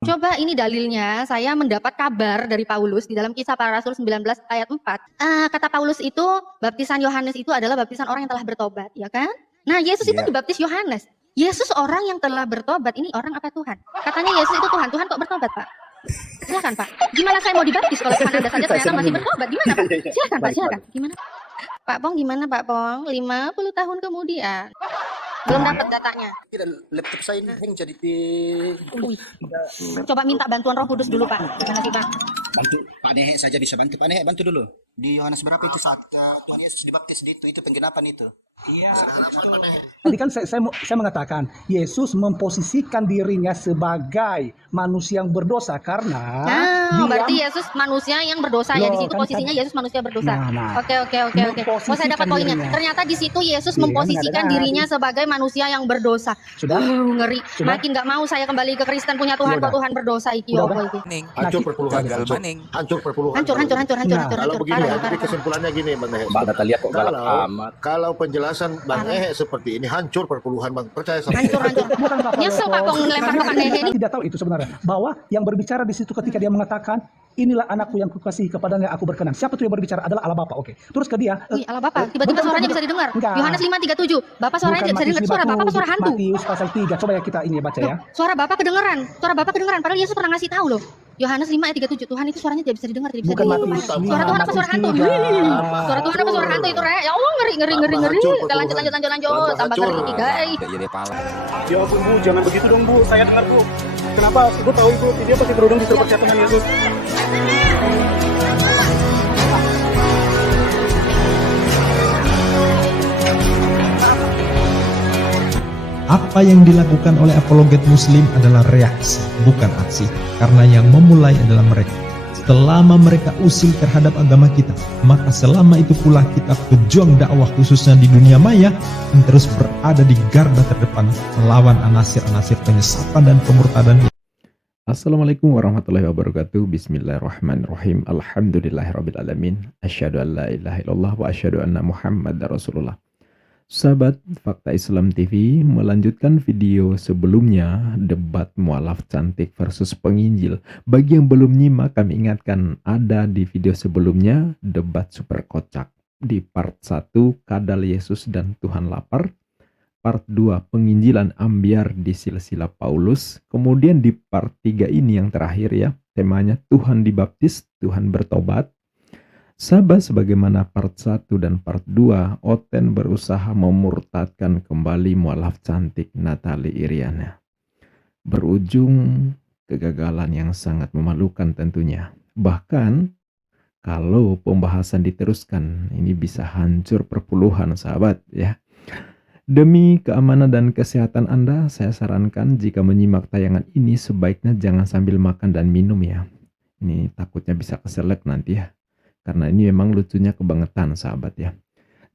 Coba ini dalilnya, saya mendapat kabar dari Paulus di dalam Kisah Para Rasul 19 ayat 4. Kata Paulus itu, baptisan Yohanes itu adalah baptisan orang yang telah bertobat, ya kan? Nah, Yesus itu dibaptis Yohanes. Yesus orang yang telah bertobat, ini orang apa Tuhan? Katanya Yesus itu Tuhan, Tuhan kok bertobat, Pak? Silakan, Pak. Gimana saya mau dibaptis kalau Tuhan Anda saja ternyata masih bertobat? Gimana, Pak? Silakan, Pak, silakan. Gimana? Pak Pong gimana, Pak Pong? 50 tahun kemudian. Belum dapat datanya. Laptop saya ini hang jadi Coba minta bantuan Roh Kudus dulu, Pak. Gimana sih, Pak? bantu Pak Nehe saja bisa bantu. Pak Nehe bantu dulu. Di Yohanes berapa itu saat Tuhan Yesus dibaptis di itu penggelapan itu? Iya. Tadi kan saya mengatakan Yesus memposisikan dirinya sebagai manusia yang berdosa karena berarti Yesus manusia yang berdosa ya, di situ posisinya Yesus manusia berdosa. Oke. Oh, saya dapat poinnya. Ternyata di situ Yesus memposisikan dirinya sebagai manusia yang berdosa. Sudah? Ngeri. Makin nggak mau saya kembali ke Kristen punya Tuhan kok Tuhan berdosa iki opo iki. Hancur perpuluhan, hancur perpuluhan. Hancur. Kalau begini ya, jadi kesimpulannya gini Bang Nehe. Mbak lihat kok galak amat. Kalau penjelasan Bang Nehe seperti ini hancur perpuluhan Bang, percaya sama Hancur. Nyesel Pak Pong ngelempar ke Pak Nehe ini. Tidak tahu itu sebenarnya bahwa yang berbicara di situ ketika dia mengatakan inilah anakku yang kukasihi kepadanya aku berkenan. Siapa tuh yang berbicara? Adalah Allah Bapa. Oke. Terus ke dia. Wih, Allah Bapa. Tiba-tiba suaranya bisa didengar. Yohanes 5:37. Bapak suaranya bisa didengar. Suara Bapak apa suara hantu? Matius pasal 3. Coba ya kita ini baca ya. Suara Bapak kedengeran. Suara Bapak kedengeran. Padahal Yesus pernah ngasih tahu loh. Yohanes 5 ayat 37. Tuhan itu suaranya tidak bisa didengar, tidak bisa Bukan didengar. Matius 5, Suara Tuhan apa suara hantu? Suara Tuhan apa suara hantu itu, Re? Ya Allah, ngeri. Kita lanjut. Tambah ngeri, guys. Ya ampun Bu, jangan begitu dong Bu, saya dengar Bu. Kenapa? Ibu tahu Ibu, dia pasti kerudung di percaturan Yesus. Apa yang dilakukan oleh apologet muslim adalah reaksi, bukan aksi. Karena yang memulai adalah mereka. Selama mereka usil terhadap agama kita, maka selama itu pula kita pejuang dakwah khususnya di dunia maya yang terus berada di garda terdepan melawan anasir-anasir penyesatan dan kemurtadan. Assalamualaikum warahmatullahi wabarakatuh. Bismillahirrahmanirrahim. Alhamdulillahirrabbilalamin. Asyhadu an la ilaha illallah wa asyhadu anna Muhammadar Rasulullah. Sahabat Fakta Islam TV melanjutkan video sebelumnya, debat mualaf cantik versus penginjil. Bagi yang belum nyimak, kami ingatkan ada di video sebelumnya debat super kocak. Di part 1 kadal Yesus dan Tuhan lapar, part 2 penginjilan ambiar di silsilah Paulus, kemudian di part 3 ini yang terakhir ya, temanya Tuhan dibaptis, Tuhan bertobat. Sahabat, sebagaimana part 1 dan part 2, Oten berusaha memurtadkan kembali mualaf cantik Natalie Iriana. Berujung kegagalan yang sangat memalukan tentunya. Bahkan, kalau pembahasan diteruskan, ini bisa hancur perpuluhan sahabat ya. Demi keamanan dan kesehatan Anda, saya sarankan jika menyimak tayangan ini sebaiknya jangan sambil makan dan minum ya. Ini takutnya bisa keselak nanti ya. Karena ini memang lucunya kebangetan sahabat ya.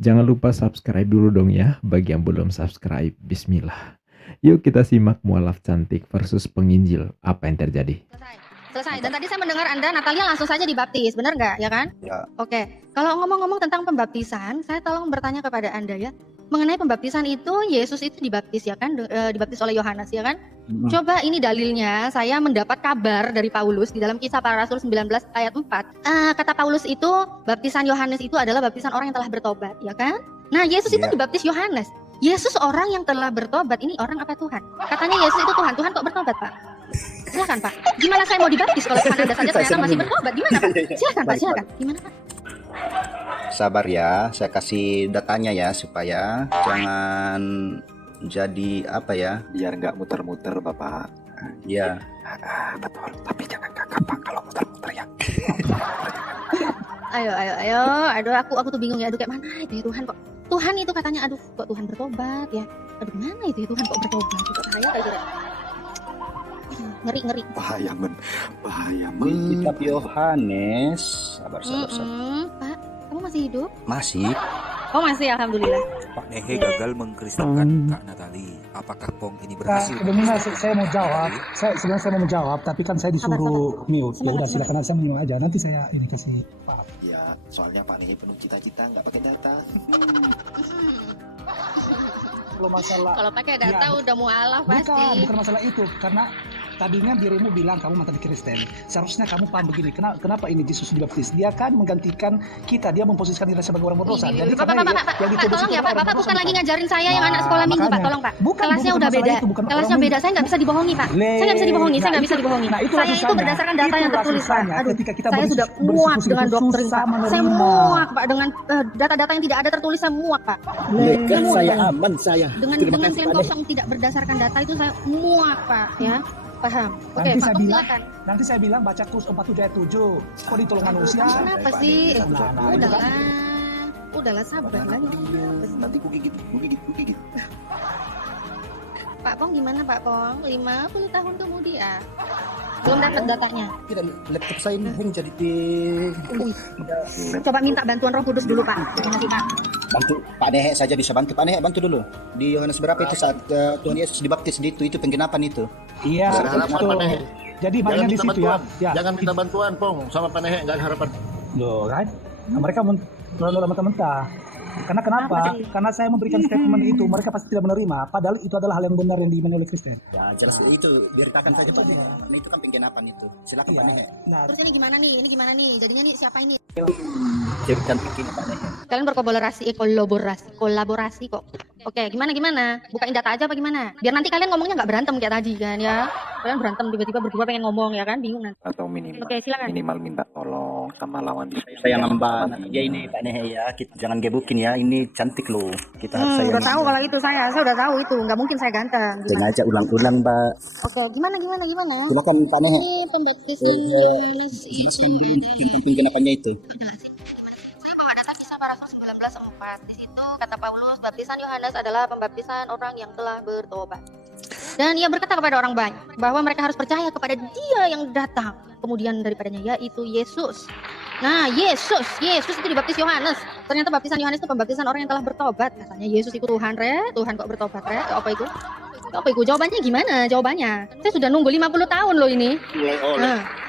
Jangan lupa subscribe dulu dong ya bagi yang belum subscribe. Bismillah. Yuk kita simak mualaf cantik versus penginjil. Apa yang terjadi? Selesai. Dan tadi saya mendengar Anda Natalia langsung saja dibaptis, benar nggak ya kan? Ya. Oke. Kalau ngomong-ngomong tentang pembaptisan, saya tolong bertanya kepada Anda ya. Mengenai pembaptisan itu, Yesus itu dibaptis ya kan? Dibaptis oleh Yohanes ya kan? Coba ini dalilnya, saya mendapat kabar dari Paulus di dalam Kisah Para Rasul 19 ayat 4. Kata Paulus itu, baptisan Yohanes itu adalah baptisan orang yang telah bertobat, ya kan? Nah, Yesus itu dibaptis Yohanes. Yesus orang yang telah bertobat, ini orang apa Tuhan? Katanya Yesus itu Tuhan, Tuhan kok bertobat, Pak? Silakan, Pak. Gimana saya mau dibaptis kalau Tuhan Anda saja ternyata masih bertobat? Gimana, Pak? Silakan, Pak, silakan. Gimana, Pak? Sabar ya, saya kasih datanya ya supaya jangan jadi apa ya, Biar nggak muter-muter Bapak. ya. Betul, tapi jangan kakak Pak kalau muter-muter ya. Ayo. Aduh, aku tuh bingung ya. Aduh, kayak mana itu ya Tuhan kok? Tuhan itu katanya, aduh, kok Tuhan bertobat ya? Aduh, mana itu ya Tuhan kok bertobat? Itu bahaya kayak gitu. Ngeri. Bahaya men. Kitab Yohanes. Sabar. Pak, kamu masih hidup? Masih. Oh, masih, alhamdulillah. Pak Nehe gagal mengkristenkan Kak Natalie. Apakah Pong ini berhasil? Sebelumnya saya mau jawab. Sebenarnya saya mau menjawab, tapi kan saya disuruh mute. Ya udah silakan saya menyimak aja. Nanti saya ini kasih. Ya, soalnya Pak Nehe penuh cita-cita nggak pakai data. Kalau masalah Kalau pakai data udah mualaf pasti. bukan masalah itu, karena tadinya dirimu bilang kamu mantan Kristen. Seharusnya kamu paham begini. Kenapa ini Yesus dibaptis? Dia kan menggantikan kita. Dia memposisikan kita sebagai orang berdosa. Jadi Pak, tolong ya Pak, Bapak bukan lagi ngajarin saya yang anak sekolah minggu Pak, tolong Pak. Kelasnya udah beda. Kelasnya beda, saya nggak bisa dibohongi Pak. Saya nggak bisa dibohongi, saya nggak bisa dibohongi. Saya itu berdasarkan data yang tertulis Pak. Aduh, saya sudah muak dengan doktrin Pak. Saya muak Pak dengan data-data yang tidak ada tertulis, saya muak Pak. Saya aman saya. Dengan klaim kosong tidak berdasarkan data itu saya muak Pak ya. Paham? Oke, Nanti Pak, saya bilang, silakan. nanti saya bilang baca Kus 47 ayat 7. Kok ditolong manusia? Kenapa sih? Udahlah sabar lah. Nanti ku gigit. Pak Pong gimana Pak Pong? 50 tahun kemudian belum dapat datanya. Tidak, laptop saya ini hang jadi Coba minta bantuan Roh Kudus dulu Pak. Nanti Pak. bantu Pak Nehe saja bisa bantu. Pak Nehe bantu dulu. Di Yohanes berapa itu saat Tuhan Yesus dibaptis di itu penggenapan itu. Iya, Nggak ada harapan, betul. Pak Nehe. Jadi Jangan makanya di minta situ ya. bantuan. Jangan minta bantuan, Pong. Sama Pak Nehe nggak ada harapan. Loh, kan? Nah, mereka mentah-mentah. Karena kenapa? Karena saya memberikan statement itu, mereka pasti tidak menerima. Padahal itu adalah hal yang benar yang diimani oleh Kristen. Ya jelas itu beritakan saja Pak Nehe. Nah, itu kan penggenapan itu. Silakan Pak Nehe. Nah, Terus ini gimana nih? Ini gimana nih? Jadinya nih siapa ini? Jadi cantik ini Pak Nehe. Kalian kolaborasi kok. Oke, gimana? Bukain data aja apa gimana? Biar nanti kalian ngomongnya nggak berantem kayak tadi kan ya. Kalian berantem tiba-tiba berdua pengen ngomong ya kan, bingung nanti. Atau minimal Oke, silakan. minta tolong sama lawan di Saya ngambang. Ya ini Pak Nehe ya. Kita jangan gebukin ya. Ini cantik loh. Kita harus Udah tahu kalau itu saya udah tahu itu. Nggak mungkin saya ganteng. Gimana? aja ulang-ulang Mbak. Oke, gimana? Silakan Pak Nehe. Pembaptis Penggenapannya itu. Saya bawa data kisah para rasul 19:4. Di situ kata Paulus, baptisan Yohanes adalah pembaptisan orang yang telah bertobat. Dan ia berkata kepada orang banyak bahwa mereka harus percaya kepada Dia yang datang kemudian daripadanya, yaitu Yesus. Nah, Yesus itu dibaptis Yohanes. Ternyata baptisan Yohanes itu pembaptisan orang yang telah bertobat. Katanya Yesus itu Tuhan, Tuhan kok bertobat, Apa itu? Jawabannya gimana? Saya sudah nunggu 50 tahun loh ini.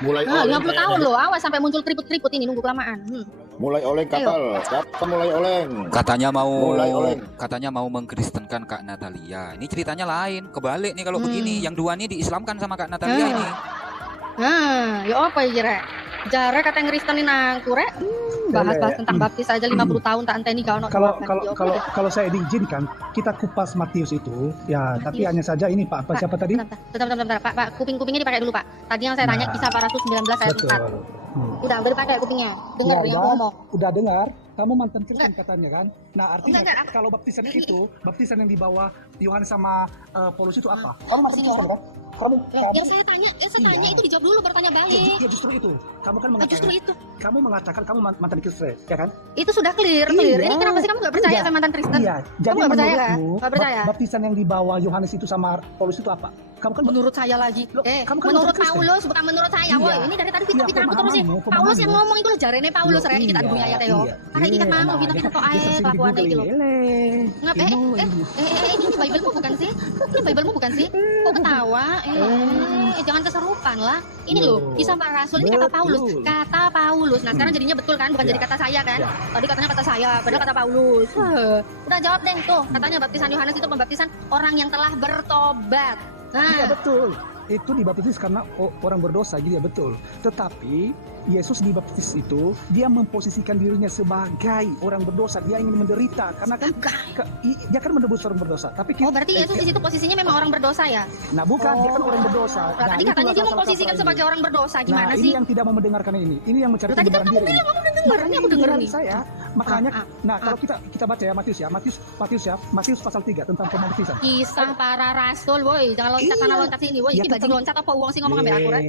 Mulai oleng. 50 tahun loh. Awas sampai muncul keriput-keriput ini, nunggu kelamaan. Mulai oleng kapal. Kapan mulai oleng? Katanya mau mengkristenkan Kak Natalia. Ini ceritanya lain, kebalik nih kalau begini. Yang dua nih diislamkan sama Kak Natalia ini. Nah, ya apa ya, Jare kata ngeristenin aku, Rek. Bahas-bahas tentang baptis aja 50 tahun tak anteni gak ono. Kalau saya diizinkan, kita kupas Matius itu, ya. Tapi hanya saja ini Pak, siapa tadi? Bentar, Pak, kuping-kupingnya dipakai dulu, Pak. Tadi yang saya tanya kisah para rasul 19 ayat 4. Udah dipakai kupingnya. Dengar yang aku ngomong. Udah dengar? Kamu mantan Kristen katanya kan? Nah, artinya kalau baptisan itu, baptisan yang dibawa Yohanes sama Paulus itu apa? Kamu mantan Kristen kan? Yang saya tanya itu dijawab dulu, bertanya balik. Ya justru itu. Kamu kan mengatakan, kamu mengatakan kamu mantan Kristen, ya kan? Itu sudah clear. Ini kenapa sih kamu gak percaya sama mantan Kristen? Iya. Jadi Kamu gak percaya kan? menurutmu, Gak percaya. baptisan yang dibawa Yohanes itu sama Paulus itu apa? Kamu kan Menurut saya lagi. kamu kan Menurut mantan Kristen. Paulus, bukan menurut saya. Iya. Woy, ini dari tadi kita aku terus sih. pemahamanmu. Paulus yang ngomong itu jarene Paulus, Rek. Kita Iya, dunia ayat yo. iya. Karena ini kan Iya, mau kita tok ae kelakuan iki lho. Ngapa? Ini Bible-mu bukan sih? Ini Bible-mu bukan sih? Kok ketawa? Jangan keserupan lah. Ini loh, kisah para rasul ini kata Paulus. Kata Paulus. Nah, sekarang jadinya betul kan? Bukan jadi kata saya kan? Tadi katanya kata saya, padahal kata Paulus. Udah jawab deh tuh. Katanya baptisan Yohanes itu pembaptisan orang yang telah bertobat. Iya Nah, betul. Itu dibaptis karena orang berdosa, jadi ya betul. Tetapi Yesus dibaptis itu dia memposisikan dirinya sebagai orang berdosa. Dia ingin menderita karena kan dia kan menebus orang berdosa. Tapi berarti Yesus di situ posisinya memang orang berdosa ya? Nah bukan, dia kan orang berdosa. Nah, tadi katanya dia memposisikan sebagai orang berdosa. Gimana ini sih? yang tidak mau mendengarkan ini. Ini yang mencari Tadi kan kebenaran kamu diri. bilang kamu dengar, ini aku dengar nih. Saya. Makanya kalau kita baca ya Matius pasal 3 tentang pembaptisan. Kisah para rasul, woi, jangan loncat sana loncat sini, woi. Ini bajing loncat apa uang sih ngomong ambil aku, Rek?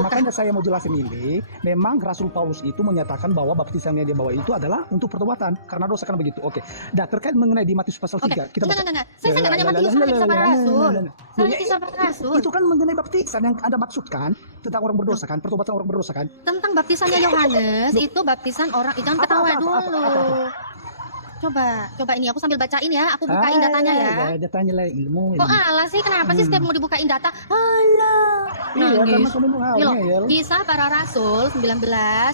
Makanya saya mau jelasin ini. Memang Rasul Paulus itu menyatakan bahwa baptisan yang dia bawa itu adalah untuk pertobatan karena dosa kan begitu. Oke. Nah, terkait mengenai di Matius pasal 3 kita baca. Enggak. Saya nggak nanya Matius, saya kisah para rasul. Saya kisah para rasul. Itu kan mengenai baptisan yang Anda maksudkan tentang orang berdosa kan, pertobatan orang berdosa kan? Tentang baptisannya Yohanes, itu baptisan orang, jangan ketawa dulu. Coba ini aku sambil bacain ya, aku bukain datanya ya. Datanya lah ilmu. Kok alah sih, kenapa sih setiap mau dibukain data? Alah. Karena kamu Loh, kisah para rasul 19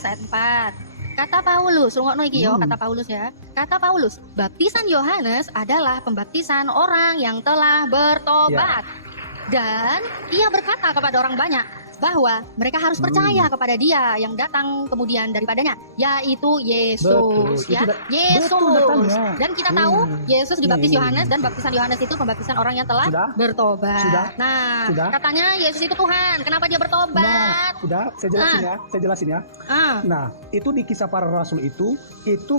ayat 4. Kata Paulus, rungokno iki yo, kata Paulus ya. Kata Paulus, baptisan Yohanes adalah pembaptisan orang yang telah bertobat. Dan ia berkata kepada orang banyak bahwa mereka harus percaya kepada dia yang datang kemudian daripadanya, yaitu Yesus. Betul, Ya, itu Yesus. betul datangnya. Dan kita tahu Yesus dibaptis Iya. Yohanes, dan baptisan Yohanes itu pembaptisan orang yang telah Sudah? bertobat. Sudah? Nah, Sudah? katanya Yesus itu Tuhan. Kenapa dia bertobat? Nah, udah, saya jelasin ya. Ah, Nah, itu di Kisah Para Rasul itu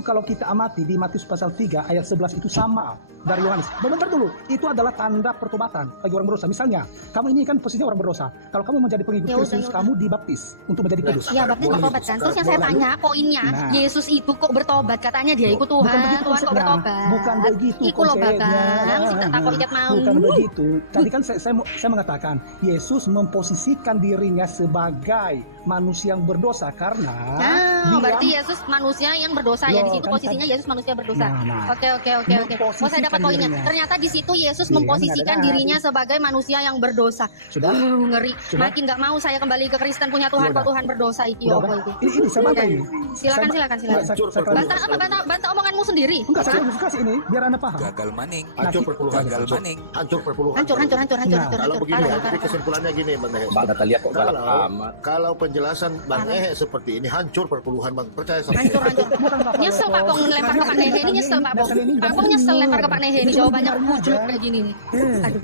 kalau kita amati di Matius pasal 3 ayat 11 itu sama dari Yohanes. Bentar dulu, itu adalah tanda pertobatan bagi orang berdosa. Misalnya, kamu ini kan posisinya orang berdosa. Kalau kamu menjadi pengikut Ya udah, Kristus, ya udah. kamu dibaptis untuk menjadi kudus. iya baptis bertobat kan. Terus yang saya tanya, poinnya Nah. Yesus itu kok bertobat? Katanya dia ikut Bukan Tuhan, begitu Tuhan kok konsepnya. bertobat? Bukan begitu Iku loh konsepnya. babang, si tak takut ikat mau. Bukan begitu. Tadi kan saya mengatakan Yesus memposisikan dirinya sebagai manusia yang berdosa karena Nah, berarti Yesus manusia yang berdosa ya, di Loh, situ kan- posisinya Yesus manusia berdosa. Nah. Oke. Oh, saya dapat poinnya. dirinya. Ternyata di situ Yesus Iya, memposisikan benar. dirinya sebagai manusia yang berdosa. Sudah? Ngeri. Sudah? Makin nggak mau saya kembali ke Kristen punya Tuhan, Sudah. kok Tuhan berdosa iki Udah, apa udah. itu. Ini saya bantah ini. Silakan. Saya Bantah omonganmu sendiri. Enggak, saya kasih ini biar Anda paham. Gagal maning. Hancur perpuluhan. Gagal Hancur. maning. Hancur perpuluhan. Hancur. Kalau begini, Parah, jadi parah. kesimpulannya gini, Bang Ehe. Mbak Natalia kok galak Kalau amat. kalau penjelasan Bang Parah. Ehe seperti ini hancur perpuluhan, Bang. Percaya sama Hancur. Nyesel Pak Pong lempar ke Pak Nehe ini, nyesel Pak Pong. Pak Pong nyesel lempar ke Pak Nehe ini, jawabannya muncul kayak gini nih. Aduh.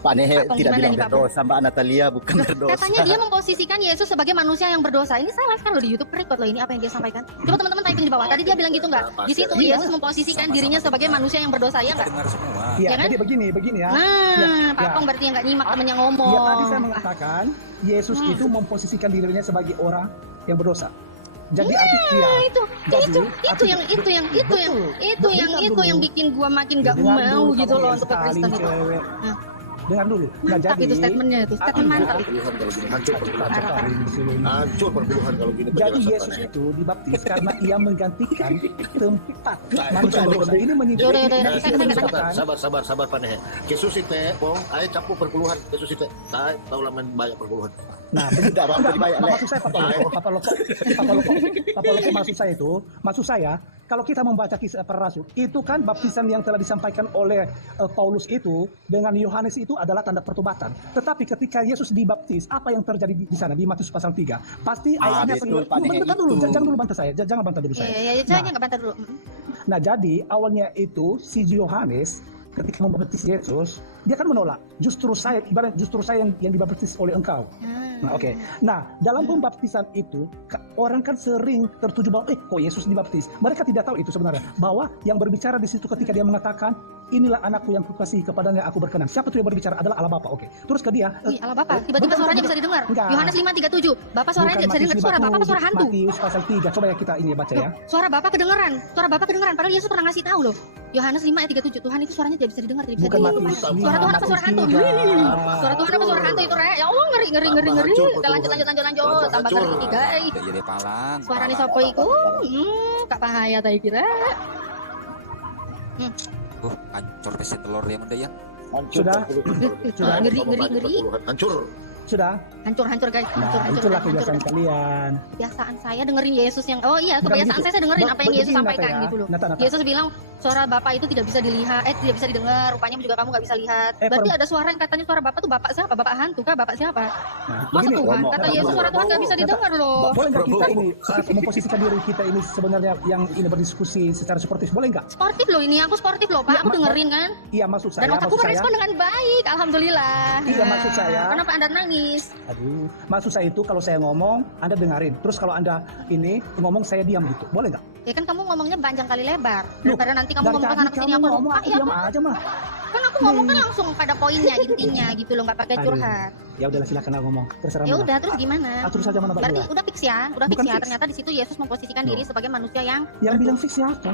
Pak Nehe Pak Pong, tidak gimana bilang nih, Pak Pong? berdosa, Mbak Natalia bukan berdosa. Katanya dia memposisikan Yesus sebagai manusia yang berdosa. Ini saya live kan loh di YouTube, record loh ini apa yang dia sampaikan. Coba teman-teman typing di bawah. Tadi dia bilang gitu nggak? Di situ Yesus memposisikan dirinya sebagai manusia yang berdosa, ya nggak? Dengar semua. Iya, Ya kan? jadi begini ya. Nah, Pak Ya. Pong berarti yang nggak nyimak temennya Ya, ngomong. tadi saya mengatakan Yesus itu memposisikan dirinya sebagai orang yang berdosa. Jadi artinya itu yang bikin gua makin nggak mau gitu loh untuk ke Kristen itu. Nah. Dengar dulu. Nah, Mantap jadi itu statementnya itu, statement mantap. perpuluhan kalau gini. Hancur perpuluhan. Parah. Hancur perpuluhan kalau gini. Jadi penjelasan Yesus Bang Ehe. itu dibaptis karena ia menggantikan tempat manusia berdosa. Ini Yaudah, menunjukkan saya nggak tanya. Sabar Pak Nehe. Yesus itu, Bong, ayo campur perpuluhan. Yesus itu, saya tahu laman banyak perpuluhan. Nah, Tidak apa-apa, baik, Lek. maksud saya Papa Loko maksud saya kalau kita membaca Kisah Para Rasul, itu kan baptisan yang telah disampaikan oleh Paulus itu dengan Yohanes itu adalah tanda pertobatan. Tetapi ketika Yesus dibaptis, apa yang terjadi di sana di Matius pasal 3? Pasti ayatnya betul, Pak Nehe, bentar dulu, itu. jangan dulu bantah saya, jangan bantah dulu saya. Iya, saya nggak bantah dulu. Nah, jadi awalnya itu si Yohanes ketika membaptis Yesus, dia kan menolak. Justru saya yang dibaptis oleh engkau. Nah, oke. Nah, dalam pembaptisan itu orang kan sering tertuju bahwa kok Yesus dibaptis. Mereka tidak tahu itu sebenarnya bahwa yang berbicara di situ ketika dia mengatakan inilah anakku yang kukasihi kepadanya aku berkenan. Siapa tuh yang berbicara? Adalah Allah Bapa. Oke. Terus ke dia. Wih, Allah Bapak, tiba-tiba suaranya bisa didengar. Enggak. Yohanes 5:37. Bapak suaranya tidak bisa didengar. Suara Bapak apa suara hantu? Matius pasal 3. Coba ya kita ini baca ya. Suara Bapak kedengeran. Suara Bapak kedengeran. Padahal Yesus pernah ngasih tahu loh. Yohanes 5:37. Tuhan itu suaranya tidak bisa didengar, tidak bisa Bukan didengar. Matius Suara Tuhan apa suara hantu? 5, Suara Tuhan apa suara hantu itu, Rek? Ya Allah, ngeri. Hancur, Kita lanjut. Tambah hancur. ngeri, guys. Kayak jadi palang. Suara nih sopo iku? Kak bahaya tadi kira. Hancur pesen telur yang udah ya. Hancur Sudah. perpuluhan. Sudah. Ngeri. Perpuluhan. Hancur. Sudah. Hancur guys. Nah, itulah kebiasaan kalian. Kebiasaan saya dengerin Yesus yang Bukan kebiasaan begitu. saya dengerin apa yang Yesus Begini, sampaikan Nata, ya. gitu loh. Nata. Yesus bilang suara Bapak itu tidak bisa dilihat, tidak bisa didengar, rupanya juga kamu nggak bisa lihat. Berarti ada suara yang katanya suara Bapak tuh Bapak siapa? Bapak hantu kah? Bapak siapa? Nah, Masa begini, Tuhan? Kata Yesus suara Tuhan nggak bisa didengar loh. boleh nggak kita ini memposisikan diri kita ini sebenarnya yang ini berdiskusi secara sportif, boleh nggak? Sportif loh ini, aku sportif loh Pak, aku dengerin kan. Iya, maksud saya. Dan otakku merespon dengan baik, alhamdulillah. Iya, maksud saya. Kenapa Anda nangis? Aduh, maksud saya itu kalau saya ngomong, Anda dengerin. Terus kalau Anda ini ngomong, saya diam gitu. Boleh nggak? Ya kan kamu ngomongnya panjang kali lebar. Loh, Daripada nanti kamu dari ngomong ke tadi sana kesini kamu aku ngomong, lupa. aku Ya diam aja mah. kan aku ngomong kan langsung pada poinnya intinya gitu loh, nggak pakai Aduh. curhat. Ya udahlah, silakan lah ngomong. Terserah. Ya Mana. udah, terus gimana? Atur saja mana Berarti Mbak. udah fix ya, Bukan fix. Ternyata di situ Yesus memposisikan diri sebagai manusia yang Yang bilang fix siapa?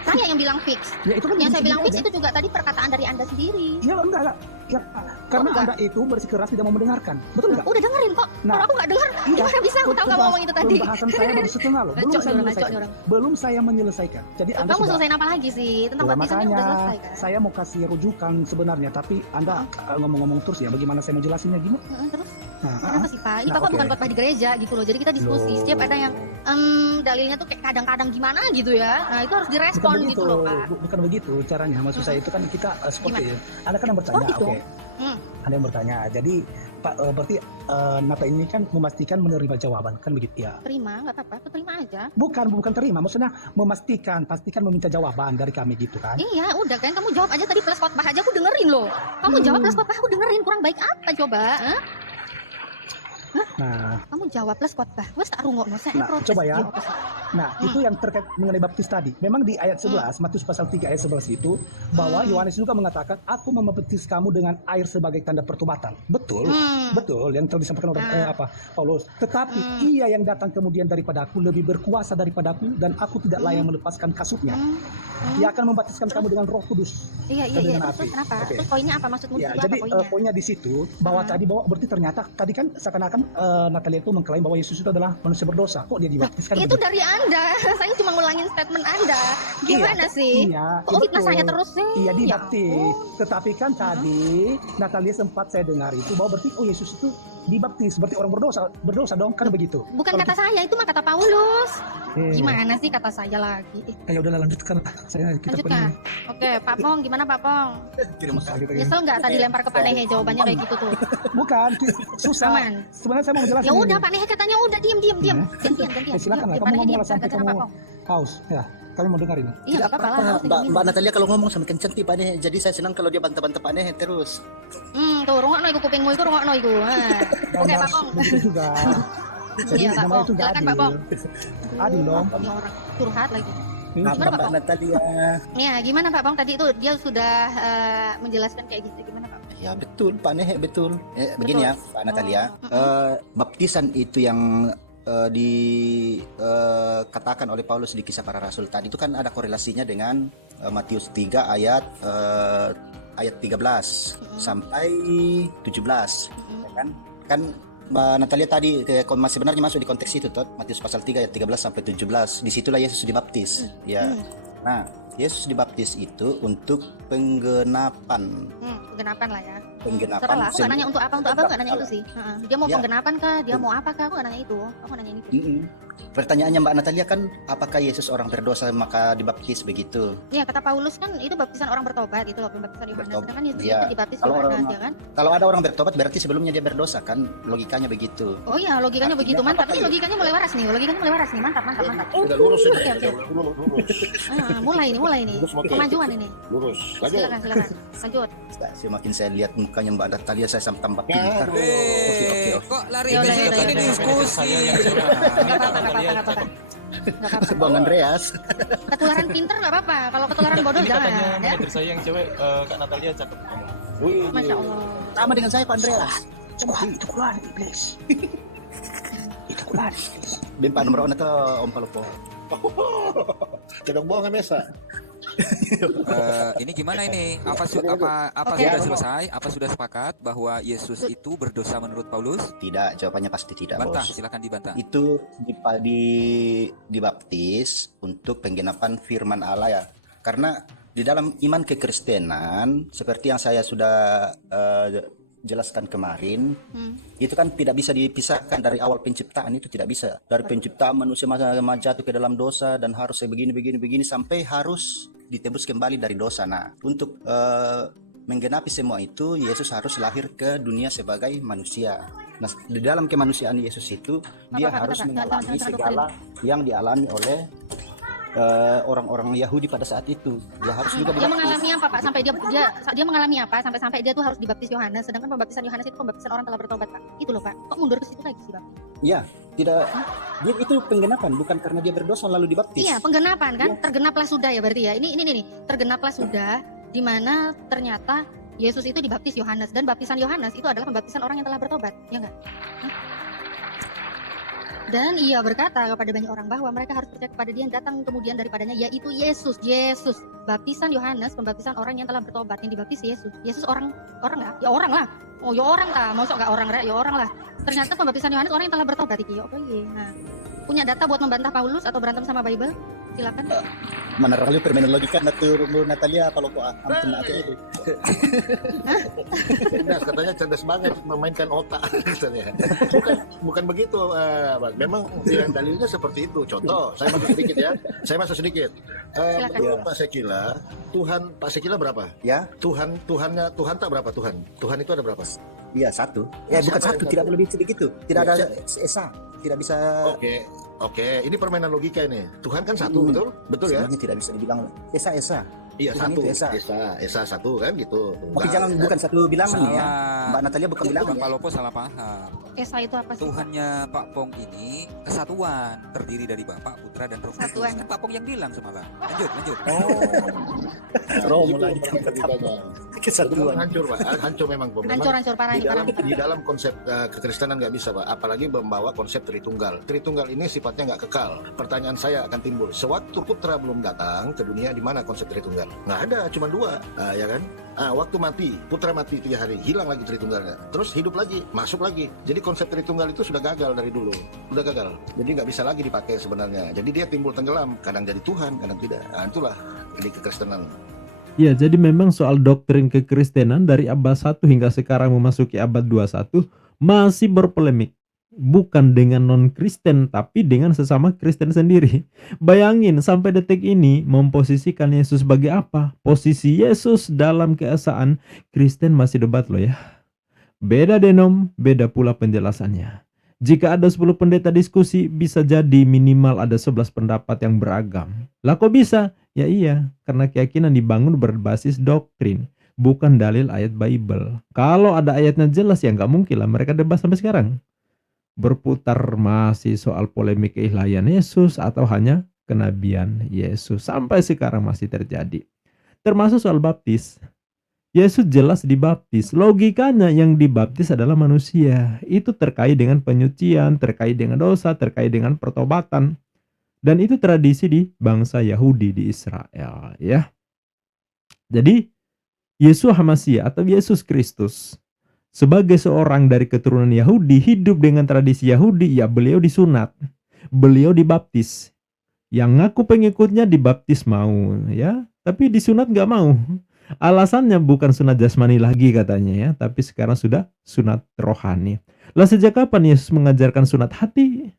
saya yang bilang fix. Ya itu kan Yang saya bilang fix aja. itu juga tadi perkataan dari Anda sendiri. Ya enggak. Ya, karena enggak? Anda itu bersikeras tidak mau mendengarkan. Betul enggak? Udah dengerin kok. Nah, Kalau aku nggak dengar, gimana bisa aku tahu kamu ngomong itu tadi? Pembahasan saya baru setengah loh. Belum Ngacok saya nih, menyelesaikan. ngacok nih orang. Belum saya menyelesaikan. Jadi Anda Kamu sudah. selesaiin apa lagi sih? Tentang Ya, baptisannya makanya udah selesai kan? saya mau kasih rujukan sebenarnya, tapi Anda ngomong-ngomong terus ya. Bagaimana saya mau jelasinnya gini? Terus Nah, kenapa sih Pak? Ini Nah, Bapak oke. bukan khotbah di gereja gitu loh. Jadi kita diskusi. Loh. Setiap ada yang dalilnya tuh kayak kadang-kadang gimana gitu ya. Nah itu harus bukan direspon begitu, gitu loh Pak. bukan begitu caranya. Maksud saya itu kan kita seperti Anda kan yang bertanya, Sportif oke. dong. Ada yang bertanya. Jadi Pak, berarti Nata ini kan memastikan menerima jawaban kan begitu ya? Terima, nggak apa-apa, aku terima aja. Bukan terima, maksudnya pastikan meminta jawaban dari kami gitu kan? Iya, udah kan kamu jawab aja tadi plus khotbah aja aku dengerin loh. Kamu jawab plus khotbah aku dengerin, kurang baik apa coba? Hah? Nah, Kamu jawab plus khotbah. Wes tak rungokno saya Nah, protes. coba ya. Iya, apa sih? itu yang terkait mengenai baptis tadi. Memang di ayat 11, Matius pasal 3 ayat 11 itu bahwa Yohanes juga mengatakan, aku membaptis kamu dengan air sebagai tanda pertobatan. Betul, betul yang telah disampaikan oleh Paulus. Tetapi ia yang datang kemudian daripadaku lebih berkuasa daripadaku dan aku tidak layak melepaskan kasutnya. Dia akan membaptiskan kamu dengan Roh Kudus. Iya. dan dengan Terus api. kenapa? Oke. Terus poinnya apa maksudmu Ya, itu jadi apa poinnya? poinnya di situ bahwa tadi bahwa berarti ternyata tadi kan seakan-akan Natalia itu mengklaim bahwa Yesus itu adalah manusia berdosa. Kok dia dibaptiskan? Itu begitu? dari Anda. Saya cuma ngulangin statement Anda. Gimana sih? Iya, Kok fitnah betul. saya terus sih? Iya Ya dibaptis. ampun. Tetapi kan tadi Natalia sempat saya dengar itu bahwa berarti Yesus itu dibaptis berarti orang berdosa dong kan begitu. Bukan Kalau kata saya, itu mah kata Paulus. Eh, Gimana sih kata saya lagi? Ya udahlah lanjutkan. Kita Lanjutkan. Oke, Pak Pong, gimana Pak Pong? susah gitu ya. Nyesel nggak tadi lempar ke Pak Nehe jawabannya kayak gitu tuh? Bukan, susah. Aman. Sebenarnya saya mau menjelaskan. Ya udah ini. Pak Nehe katanya udah diam. Gantian. Silakan lah, Pak kamu Nehe ngomong diam, lah sampai gantian Pak kamu Pong. haus. Ya, kami mau dengar ini. Iya, nggak apa-apa lah. harus Mbak dijamin. Natalia kalau ngomong sama kenceng Pak Nehe. Jadi saya senang kalau dia bantah-bantah Pak Nehe terus. Tuh rungokno iku kupingmu iku rungokno iku. Oke, Pak Pong. Begitu juga. Jadi Iya, Pak namanya Pong. itu nggak Silakan, adil. Pak Pong. Adil dong. Ini orang curhat lagi. Apa Gimana, Pak Mbak Pong? Natalia? Ya, gimana Pak Pong tadi itu dia sudah menjelaskan kayak gitu. Gimana Pak? Ya betul Pak Nehe betul. Begini ya Pak Natalia. Baptisan itu yang dikatakan oleh Paulus di Kisah Para Rasul tadi itu kan ada korelasinya dengan Matius 3 ayat 13 sampai 17 ya kan Mbak Natalia tadi masih sebenarnya masuk di konteks itu toh, Matius pasal 3 ayat 13 sampai 17. Disitulah Yesus dibaptis ya. Nah, Yesus dibaptis itu untuk penggenapan Penggenapan lah ya. penggenapan Terserah lah, aku nggak nanya untuk apa, aku nggak nanya itu Salah. sih. Dia mau Ya. penggenapan kah, dia mau apa kah, aku nggak nanya itu. Aku nanya itu. Pertanyaannya Mbak Natalia kan, apakah Yesus orang berdosa maka dibaptis begitu? Ya kata Paulus kan itu baptisan orang bertobat itu loh, pembaptisan Yohanes. Bertobat. Sedangkan Yesus Iya. itu dibaptis Kalau Yohanes orang- ya kan? Kalau ada orang bertobat berarti sebelumnya dia berdosa kan? Logikanya begitu. Oh iya, logikanya Artinya begitu mantap. apa Ini ya? logikanya mulai waras nih. Mantap. Udah lurus ini. Oke. Lurus. Mulai nih. Lurus, oke. Kemajuan ini. Lurus. Lanjut. Silakan. Lanjut. Semakin saya lihat mukanya Mbak Natalia saya tambah pintar. Aduh. Oke. Kok lari Ya ke udah, situ? ya udah, Ini ya udah. diskusi. Nggak apa-apa. Nggak apa-apa. Bang Andreas. Ketularan pinter nggak apa-apa. Kalau ketularan bodoh jangan. Ya? Manajer saya yang cewek, Kak Natalia cakep. Masya Allah. Sama dengan saya Pak Andreas. Wah, itu keluar iblis. Itu keluar. Ben Pak nomor atau Om Palopo. Tidak bohongan Mesa. Ini gimana ini? Apa Oke. sudah selesai? Apa sudah sepakat bahwa Yesus itu berdosa menurut Paulus? Tidak, jawabannya pasti tidak, Bantah, Bos. silakan dibantah. Itu dibaptis untuk penggenapan firman Allah ya. Karena di dalam iman kekristenan seperti yang saya sudah jelaskan kemarin, itu kan tidak bisa dipisahkan dari awal penciptaan, itu tidak bisa. Dari penciptaan manusia jatuh ke dalam dosa dan harus begini sampai harus ditebus kembali dari dosa. Nah, untuk menggenapi semua itu Yesus harus lahir ke dunia sebagai manusia. Nah, di dalam kemanusiaan Yesus itu dia harus mengalami segala yang dialami oleh orang-orang Yahudi pada saat itu. Dia harus juga Dia dibaptis. mengalami apa Pak? Sampai dia mengalami apa? Sampai dia tuh harus dibaptis Yohanes. Sedangkan pembaptisan Yohanes itu pembaptisan orang telah bertobat Pak. Itu loh Pak. Kok mundur ke situ lagi sih Pak? Ya, tidak. Dia itu penggenapan, bukan karena dia berdosa lalu dibaptis. Iya, penggenapan kan? Tergenaplah sudah ya berarti ya. Ini nih. Tergenaplah sudah di mana ternyata Yesus itu dibaptis Yohanes dan baptisan Yohanes itu adalah pembaptisan orang yang telah bertobat, ya enggak? Dan ia berkata kepada banyak orang bahwa mereka harus percaya kepada dia yang datang kemudian daripadanya, yaitu Yesus. Baptisan Yohanes, pembaptisan orang yang telah bertobat, yang dibaptis Yesus. Yesus orang nggak? Ya orang lah. Oh ya orang lah. Maksud nggak orang rek? Ya orang lah. Ternyata pembaptisan Yohanes orang yang telah bertobat iki. Ya apa iki? Nah, punya data buat membantah Paulus atau berantem sama Bible? Silakan. Menerali permainan logika Bu Natalia kalau kok ampun aja itu. Nah, katanya cerdas banget memainkan otak katanya. Bukan begitu, Bang. Memang yang dalilnya seperti itu. Contoh, saya masuk sedikit. Menurut Pak Sekila, Pak Sekila berapa? Ya. Tuhan tak berapa Tuhan? Tuhan itu ada berapa? Iya, satu. Ya, bukan satu, tidak boleh begitu. Tidak ada esa, tidak bisa. Oke, ini permainan logika ini. Tuhan kan satu, betul ya? Sebenarnya tidak bisa dibilang esa. Iya, Tuhan satu. itu Esa satu kan gitu. Tapi bukan satu bilangan ya. Mbak Natalia bukan bilangan Bang ya. Palopo salah paham. Esa itu apa sih? Tuhannya Pak Pong ini kesatuan, terdiri dari Bapa, Putra, dan Roh Kudus. Kesatuan. Kan Pak Pong yang bilang semalam. Lanjut. Mulai kesatuan. Hancur, Pak. Hancur memang. Hancur parah Di nih. di dalam konsep kekristenan nggak bisa, Pak. Apalagi membawa konsep Tritunggal. Tritunggal ini sifatnya nggak kekal. Pertanyaan saya akan timbul. Sewaktu Putra belum datang ke dunia, di mana konsep Tritunggal? Nggak ada, cuma dua, ya kan? Waktu mati, Putra mati 3 hari, hilang lagi Tritunggalnya. Terus hidup lagi, masuk lagi. Jadi konsep Tritunggal itu sudah gagal dari dulu. Sudah gagal. Jadi nggak bisa lagi dipakai sebenarnya. Jadi dia timbul tenggelam. Kadang jadi Tuhan, kadang tidak. Itulah ini kekristenan. Ya, jadi memang soal doktrin kekristenan dari abad 1 hingga sekarang memasuki abad 21 masih berpolemik. Bukan dengan non-Kristen, tapi dengan sesama Kristen sendiri. Bayangin, sampai detik ini memposisikan Yesus sebagai apa? Posisi Yesus dalam keesaan, Kristen masih debat loh ya. Beda denom, beda pula penjelasannya. Jika ada 10 pendeta diskusi, bisa jadi minimal ada 11 pendapat yang beragam. Lah kok bisa? Ya iya, karena keyakinan dibangun berbasis doktrin, bukan dalil ayat Bible. Kalau ada ayatnya jelas ya nggak mungkin lah mereka debat sampai sekarang. Berputar masih soal polemik keilahian Yesus atau hanya kenabian Yesus. Sampai sekarang masih terjadi. Termasuk soal baptis. Yesus jelas dibaptis. Logikanya yang dibaptis adalah manusia. Itu terkait dengan penyucian, terkait dengan dosa, terkait dengan pertobatan. Dan itu tradisi di bangsa Yahudi di Israel, ya. Jadi Yeshua HaMasyiah atau Yesus Kristus sebagai seorang dari keturunan Yahudi hidup dengan tradisi Yahudi, ya beliau disunat, beliau dibaptis. Yang ngaku pengikutnya dibaptis mau, ya, tapi disunat nggak mau. Alasannya bukan sunat jasmani lagi katanya ya, tapi sekarang sudah sunat rohani. Lah sejak kapan Yesus mengajarkan sunat hati?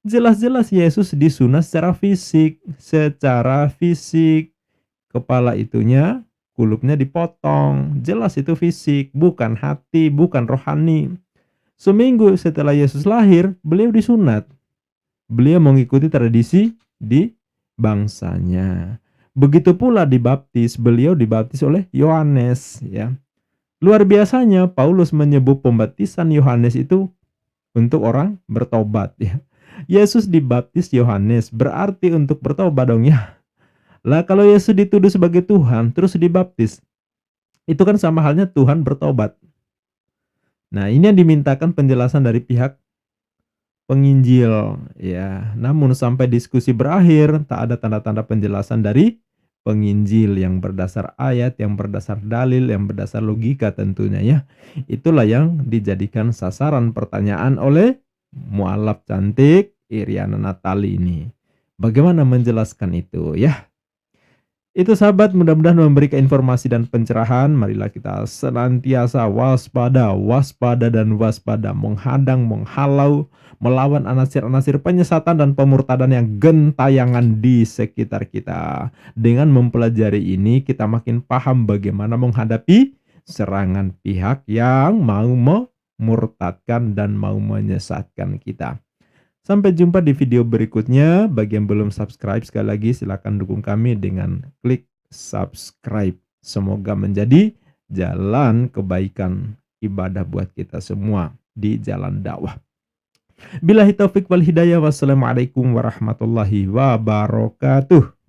Jelas-jelas Yesus disunat secara fisik. Kepala itunya, kulupnya dipotong. Jelas itu fisik, bukan hati, bukan rohani. Seminggu setelah Yesus lahir, beliau disunat. Beliau mengikuti tradisi di bangsanya. Begitu pula dibaptis, beliau dibaptis oleh Yohanes, ya. Luar biasanya Paulus menyebut pembaptisan Yohanes itu untuk orang bertobat, ya. Yesus dibaptis Yohanes berarti untuk bertobat dong ya. Lah kalau Yesus dituduh sebagai Tuhan terus dibaptis, itu kan sama halnya Tuhan bertobat. Nah, ini yang dimintakan penjelasan dari pihak penginjil ya. Namun sampai diskusi berakhir tak ada tanda-tanda penjelasan dari penginjil yang berdasar ayat, yang berdasar dalil, yang berdasar logika tentunya ya. Itulah yang dijadikan sasaran pertanyaan oleh mualaf cantik Iriana Natali ini. Bagaimana menjelaskan itu ya? Itu sahabat, mudah-mudahan memberikan informasi dan pencerahan. Marilah kita senantiasa waspada, menghadang, menghalau, melawan anasir-anasir penyesatan dan pemurtadan yang gentayangan di sekitar kita. Dengan mempelajari ini, kita makin paham bagaimana menghadapi serangan pihak yang mau memurtadkan dan mau menyesatkan kita. Sampai jumpa di video berikutnya. Bagi yang belum subscribe, sekali lagi silakan dukung kami dengan klik subscribe. Semoga menjadi jalan kebaikan ibadah buat kita semua di jalan dakwah. Billahi taufik wal hidayah. Wassalamualaikum warahmatullahi wabarakatuh.